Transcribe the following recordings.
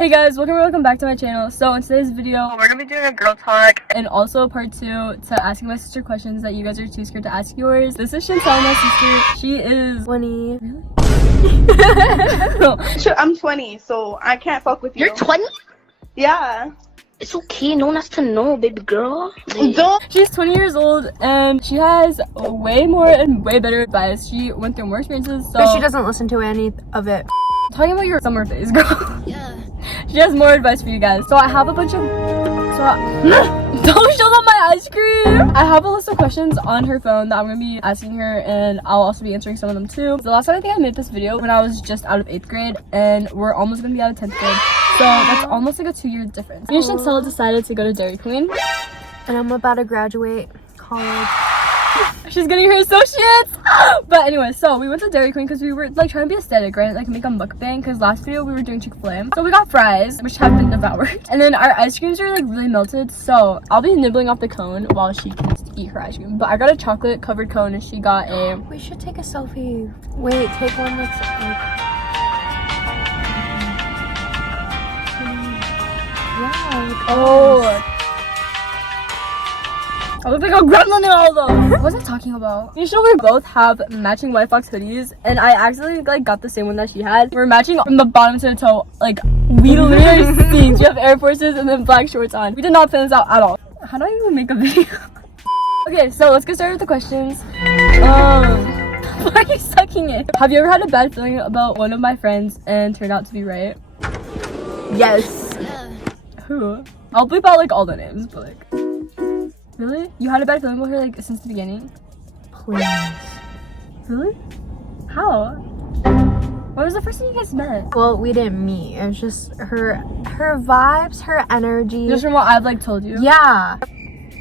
Hey guys, welcome back to my channel. So in today's video, we're gonna be doing a girl talk and also a part 2 to asking my sister questions that you guys are too scared to ask yours. This is Chantel, my sister. She is 20. Really? I'm 20, so I can't fuck with you. You're 20? Yeah. It's okay, no one has to know, baby girl. She's 20 years old and she has way more and way better advice. She went through more experiences, so but she doesn't listen to any of it. Talking about your summer phase, girl. Yeah. She has more advice for you guys. So I have a bunch of don't show them my ice cream. I have a list of questions on her phone that I'm gonna be asking her, and I'll also be answering some of them too. The last time I think I made this video when I was just out of 8th grade, and we're almost gonna be out of 10th grade. So that's almost like a 2-year difference. Me and Chantel decided to go to Dairy Queen. And I'm about to graduate college. She's getting her associates. But anyway, so we went to Dairy Queen because we were like trying to be aesthetic, right? Like make a mukbang, because last video we were doing Chick-fil-A. So we got fries, which have been devoured. And then our ice creams are like really melted. So I'll be nibbling off the cone while she can eat her ice cream. But I got a chocolate covered cone and she got a... We should take a selfie. Wait, take one that's like... Yeah. Oh. I look like a gremlin in all of them. What was I talking about? You know, we both have matching White Fox hoodies, and I actually like got the same one that she had. We're matching from the bottom to the toe. Like, we literally see. She have Air Forces and then black shorts on. We did not plan this out at all. How do I even make a video? Okay, so let's get started with the questions. Why are you sucking it? Have you ever had a bad feeling about one of my friends and turned out to be right? Yes. Who? I'll bleep out like all the names, but like... Really? You had a bad feeling about her like since the beginning? Please. Really? How? When was the first time you guys met? Well, we didn't meet. It was just her vibes, her energy. Just from what I've like told you? Yeah.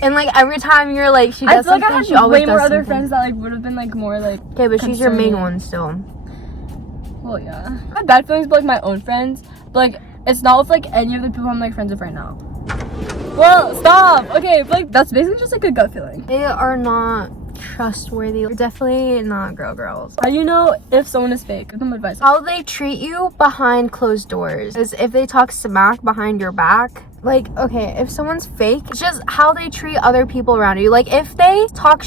And like every time you're like, she does I feel something, like I she have always way does more other something. friends that like would have been like more like... Okay, but she's your main concerning. one still. Well, yeah. I have bad feelings about like my own friends, but like it's not with like any of the people I'm like friends with right now. Well, stop. Okay, but like that's basically just like a gut feeling. They are not trustworthy. They're definitely not girls. How do you know if someone is fake? Give them advice. How they treat you behind closed doors is if they talk smack behind your back. Like, okay, if someone's fake, it's just how they treat other people around you. Like, if they talk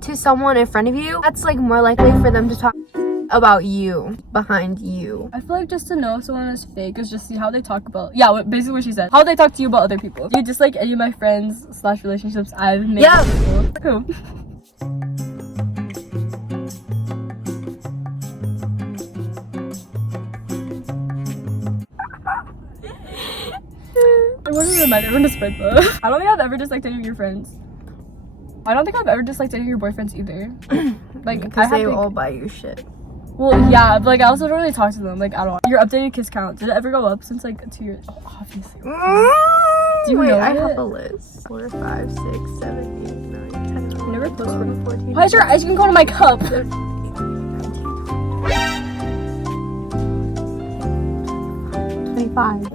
to someone in front of you, that's like more likely for them to talk about you behind you. I feel like just to know if someone is fake is just see how they talk about basically what she said, how they talk to you about other people. Do you just like any of my friends / relationships I've made with people? Who? I wanted to remind everyone to spread love. I don't think I've ever disliked any of your friends. I don't think I've ever disliked any of your boyfriends either. Like, Because they all buy you shit. Well, yeah, but like I also don't really talk to them like at all. Your updated kiss count, did it ever go up since like 2 years? Oh, obviously. Do you Wait, know I it? have a list. 4, 5, 6, 7, 8, 9, 10, 11, Never close 12, 14. Why is your ice cream cone in my cup? 25.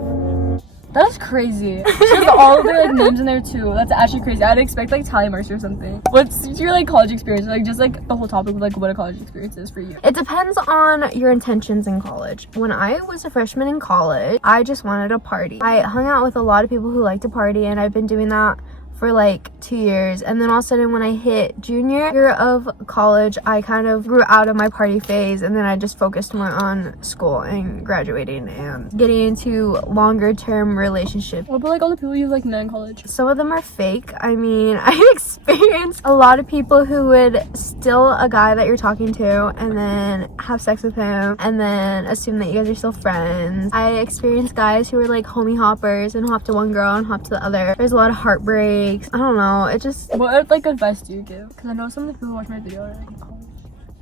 That's crazy. She has all of their like names in there too. That's actually crazy. I'd expect like Tally Mercer or something. What's your like college experience? Like just like the whole topic of like what a college experience is for you. It depends on your intentions in college. When I was a freshman in college, I just wanted to party. I hung out with a lot of people who like to party, and I've been doing that for like 2 years. And then all of a sudden when I hit junior year of college, I kind of grew out of my party phase, and then I just focused more on school and graduating and getting into longer term relationships. What about like all the people you've like met in college? Some of them are fake. I mean, I experienced a lot of people who would steal a guy that you're talking to and then have sex with him and then assume that you guys are still friends. I experienced guys who were like homie hoppers and hop to one girl and hop to the other. There's a lot of heartbreak. I don't know, it just... What like advice do you give? Because I know some of the people who watch my video are like in college.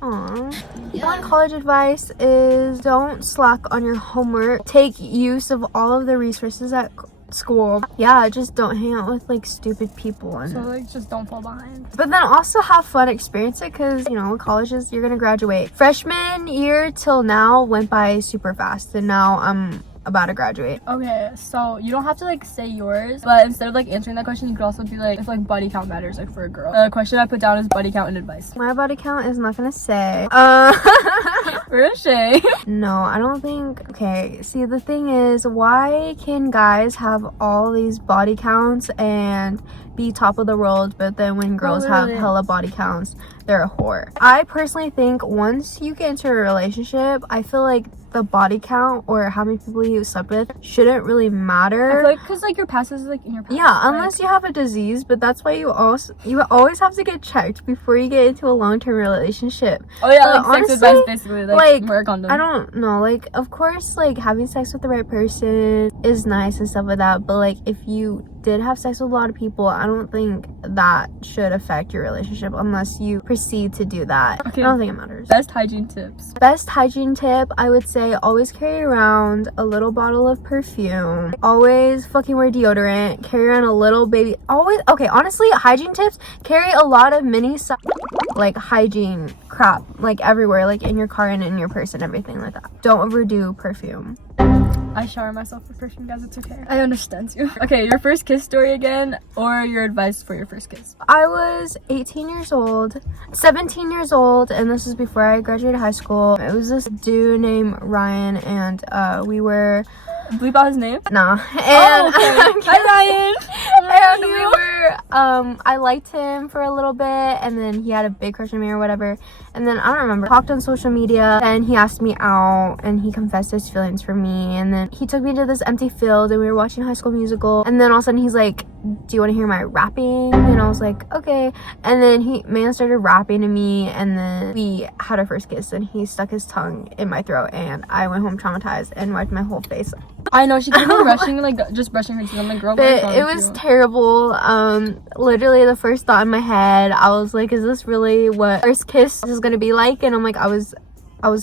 Aww. One college advice is don't slack on your homework. Take use of all of the resources at school. Yeah, just don't hang out with like stupid people. And so like just don't fall behind. but then also have fun, experience it, because you know, colleges, you're gonna graduate. Freshman year till now went by super fast, and now I'm about to graduate. Okay, so you don't have to like say yours, but instead of like answering that question, you could also be like, if like body count matters, like for a girl. The question I put down is body count and advice. My body count is not gonna say. For a Shay. No, I don't think. Okay, see, the thing is, why can guys have all these body counts and be top of the world, but then when girls have hella body counts, they're a whore? I personally think once you get into a relationship, I feel like the body count or how many people you slept with shouldn't really matter. I feel like because like your past is like in your past. Yeah, unless you have a disease, but that's why you always have to get checked before you get into a long-term relationship. Oh yeah, But like honestly, sex advice basically, like wear a condom. I don't know, like of course like having sex with the right person is nice and stuff like that, but like if you did have sex with a lot of people, I don't think that should affect your relationship unless you proceed to do that. Okay. I don't think it matters. Best hygiene tips. Best hygiene tip, I would say always carry around a little bottle of perfume. Always fucking wear deodorant. Carry around a little baby. Always, okay, honestly, hygiene tips, carry a lot of mini like hygiene crap like everywhere, like in your car and in your purse and everything like that. Don't overdo perfume. I shower myself with perfume, guys. It's okay. I understand you. Okay, your first kiss story again, or your advice for your first kiss. I was 17 years old, and this is before I graduated high school. It was this dude named Ryan, and we were... Bleep out his name? Nah. And Hi, Ryan. and we were I liked him for a little bit, and then he had a big crush on me or whatever, and then I don't remember, talked on social media, and he asked me out and he confessed his feelings for me, and then he took me to this empty field and we were watching High School Musical, and then all of a sudden he's like, do you want to hear my rapping? And I was like, okay. And then man started rapping to me, and then we had our first kiss, and he stuck his tongue in my throat, and I went home traumatized and wiped my whole face. I know, she kept on rushing, like just brushing her teeth. I'm like, girl, But it was terrible. Literally the first thought in my head, I was like, is this really what first kiss is gonna be like? And I'm like, I was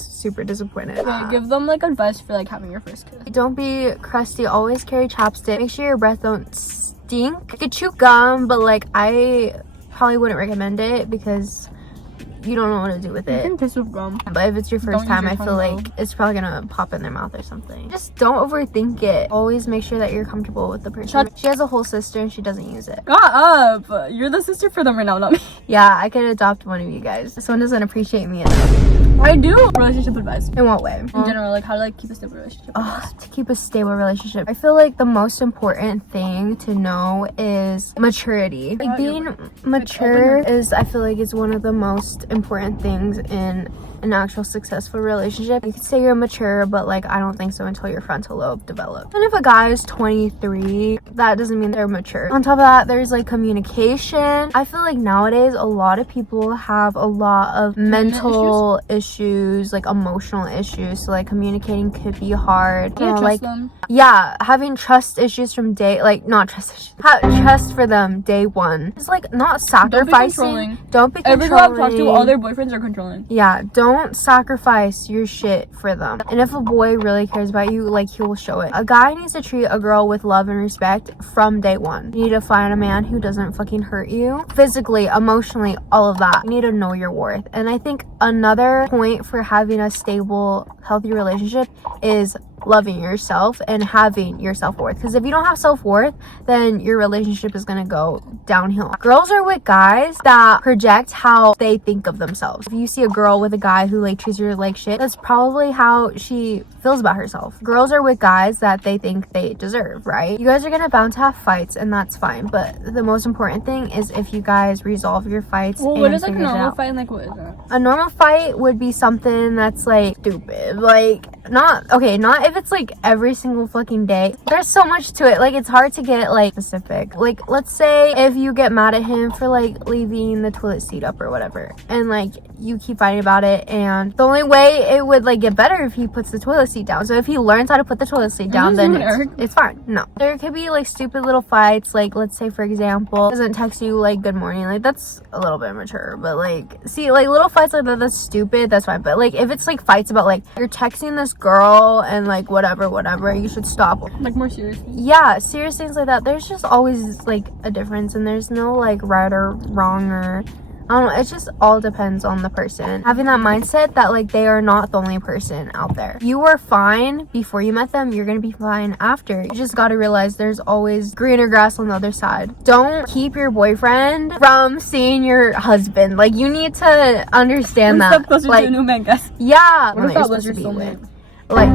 super disappointed. Okay, give them like advice for like having your first kiss. Don't be crusty. Always carry chapstick. Make sure your breath don't stink. You could chew gum, but like I probably wouldn't recommend it because you don't know what to do with You it. can kiss with gum. But if it's your first Don't time, use I your feel tongue, like it's probably gonna pop in their mouth or something. Just don't overthink it. Always make sure that you're comfortable with the person. She has a whole sister and she doesn't use it. Shut up! You're the sister for them right now, not me. Yeah, I could adopt one of you guys. This one doesn't appreciate me enough. I do. Relationship advice. In what way? In general, like how to like keep a stable relationship. To keep a stable relationship, I feel like the most important thing to know is maturity. Like being mature is, I feel like, is one of the most important things in an actual successful relationship. You could say you're mature, but like I don't think so until your frontal lobe develops. And if a guy is 23, that doesn't mean they're mature. On top of that, there's like communication. I feel like nowadays a lot of people have a lot of mental issues, like emotional issues, so like communicating could be hard. You can't like trust them. yeah, having trust issues from not trust issues, trust for them day one. It's like not sacrificing. Don't be controlling. Every girl I've talked to, all their boyfriends are controlling. Yeah, don't sacrifice your shit for them. And if a boy really cares about you, like he will show it. A guy needs to treat a girl with love and respect from day one. You need to find a man who doesn't fucking hurt you physically, emotionally, all of that. You need to know your worth. And I think another point for having a stable, healthy relationship is loving yourself and having your self-worth, because if you don't have self-worth, then your relationship is gonna go downhill. Girls are with guys that project how they think of themselves. If you see a girl with a guy who like treats her like shit, that's probably how she feels about herself. Girls are with guys that they think they deserve, right? You guys are gonna bound to have fights, and that's fine, but the most important thing is if you guys resolve your fights. Well, and what is like a figure it normal out. fight and like what is that? A normal fight would be something that's like stupid, like not if it's like every single fucking day. There's so much to it, like it's hard to get like specific. Like let's say if you get mad at him for like leaving the toilet seat up or whatever, and like you keep fighting about it, and the only way it would like get better if he puts the toilet seat down. So if he learns how to put the toilet seat down, then it's fine. No, there could be like stupid little fights, like let's say for example doesn't text you like good morning, like that's a little bit mature, but like see like little fights like that, that's stupid, that's fine. But like if it's like fights about like you're texting this girl and like whatever, you should stop. Like more serious. Yeah, serious things like that. There's just always like a difference, and there's no like right or wrong or I don't know, it just all depends on the person. Having that mindset that like they are not the only person out there. You were fine before you met them, you're gonna be fine after. You just gotta realize there's always greener grass on the other side. Don't keep your boyfriend from seeing your husband. Like, you need to understand that. Closer like, to a new man, guys. yeah. What if that was your soulmate? Like,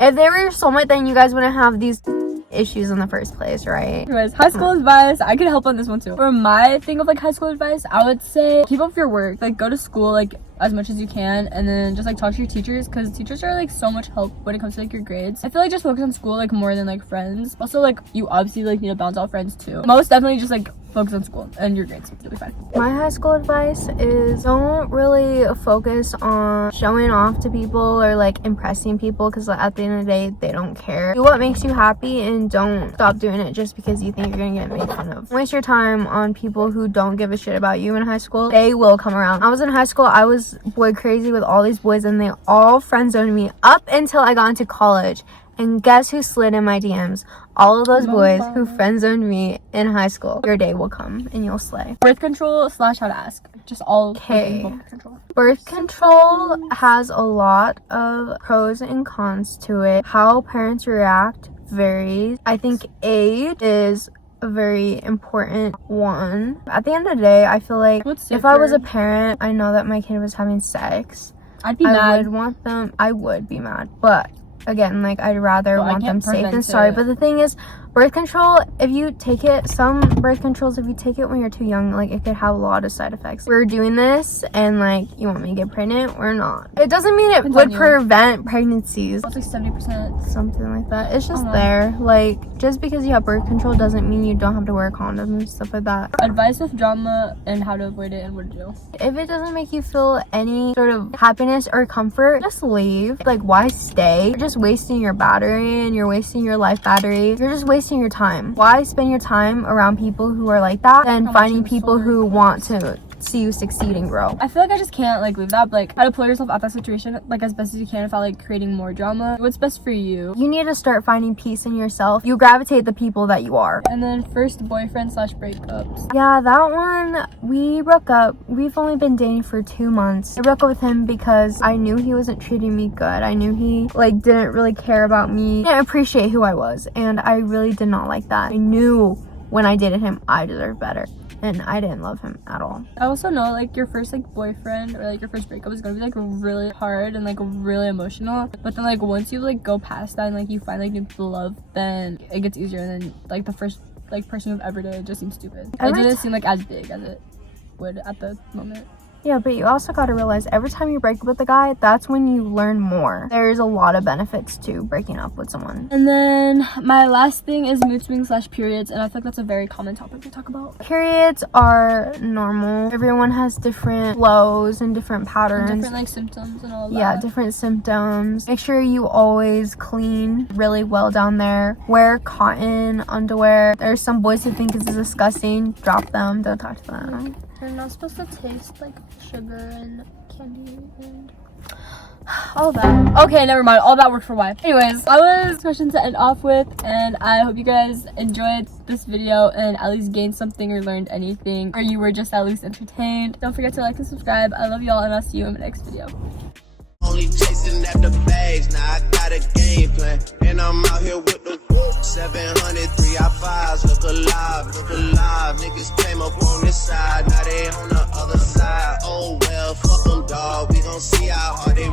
if they were your soulmate, then you guys wouldn't have these issues in the first place, right? Anyways, high school advice. I could help on this one too. For my thing of like high school advice, I would say keep up with your work. Like, go to school like as much as you can, and then just like talk to your teachers, because teachers are like so much help when it comes to like your grades. I feel like just focus on school like more than like friends. Also, like, you obviously like need to bounce out friends too. Most definitely just like focus on school and your grades. You'll be fine. My high school advice is don't really focus on showing off to people or like impressing people, because at the end of the day they don't care. Do what makes you happy and don't stop doing it just because you think you're gonna get made fun of. Waste your time on people who don't give a shit about you in high school. They will come around. I was in high school, I was boy crazy with all these boys, and they all friend zoned me up until I got into college. And guess who slid in my DMs? All of those boys who friend zoned me in high school. Your day will come and you'll slay. Birth control / how to ask. Just all Okay. birth control. Birth control has a lot of pros and cons to it. How parents react varies. I think age is a very important one. At the end of the day, I feel like if I was a parent, I know that my kid was having sex, I'd be mad. I would want them, I would be mad, but again, like, I'd rather want them safe than sorry. But the thing is, birth control, if you take it, some birth controls, if you take it when you're too young, like, it could have a lot of side effects. We're doing this and like, you want me to get pregnant or not? It doesn't mean it would prevent pregnancies. It's like 70%. Something like that. It's just there. Like, just because you have birth control doesn't mean you don't have to wear a condom and stuff like that. Advice with drama and how to avoid it and what to do. If it doesn't make you feel any sort of happiness or comfort, just leave. Like, why stay? You're just wasting your battery and you're wasting your life battery. You're just wasting your time. Why spend your time around people who are like that and finding people who want to see you succeed and grow? I feel like I just can't like leave that, but like how to pull yourself out that situation like as best as you can without like creating more drama. What's best for you? You need to start finding peace in yourself. You gravitate the people that you are. And then first boyfriend / breakups. Yeah, that one, we broke up. We've only been dating for 2 months. I broke up with him because I knew he wasn't treating me good. I knew he like didn't really care about me, didn't appreciate who I was, and I really did not like that. I knew when I dated him I deserved better, and I didn't love him at all. I also know like your first like boyfriend or like your first breakup is gonna be like really hard and like really emotional, but then like once you like go past that and like you find like new people to love, then it gets easier, and then like the first like person you've ever dated just seems stupid. It didn't seem like as big as it would at the moment. Yeah, but you also got to realize every time you break up with a guy, that's when you learn more. There's a lot of benefits to breaking up with someone. And then my last thing is mood swings / periods, and I feel like that's a very common topic to talk about. Periods are normal. Everyone has different flows and different patterns. And different like symptoms and all that. Yeah, different symptoms. Make sure you always clean really well down there. Wear cotton underwear. There's some boys who think it's disgusting. Drop them. Don't talk to them. They're not supposed to taste like sugar and candy and all that. Okay, never mind. All that worked for why. Anyways, that was question to end off with, and I hope you guys enjoyed this video and at least gained something or learned anything, or you were just at least entertained. Don't forget to like and subscribe. I love y'all, and I'll see you in the next video. Only chasing at the bags, now I got a game plan, and I'm out here with the 700 3i5s, look alive, niggas came up on this side, now they on the other side, oh well, fuck them dawg, we gon' see how hard they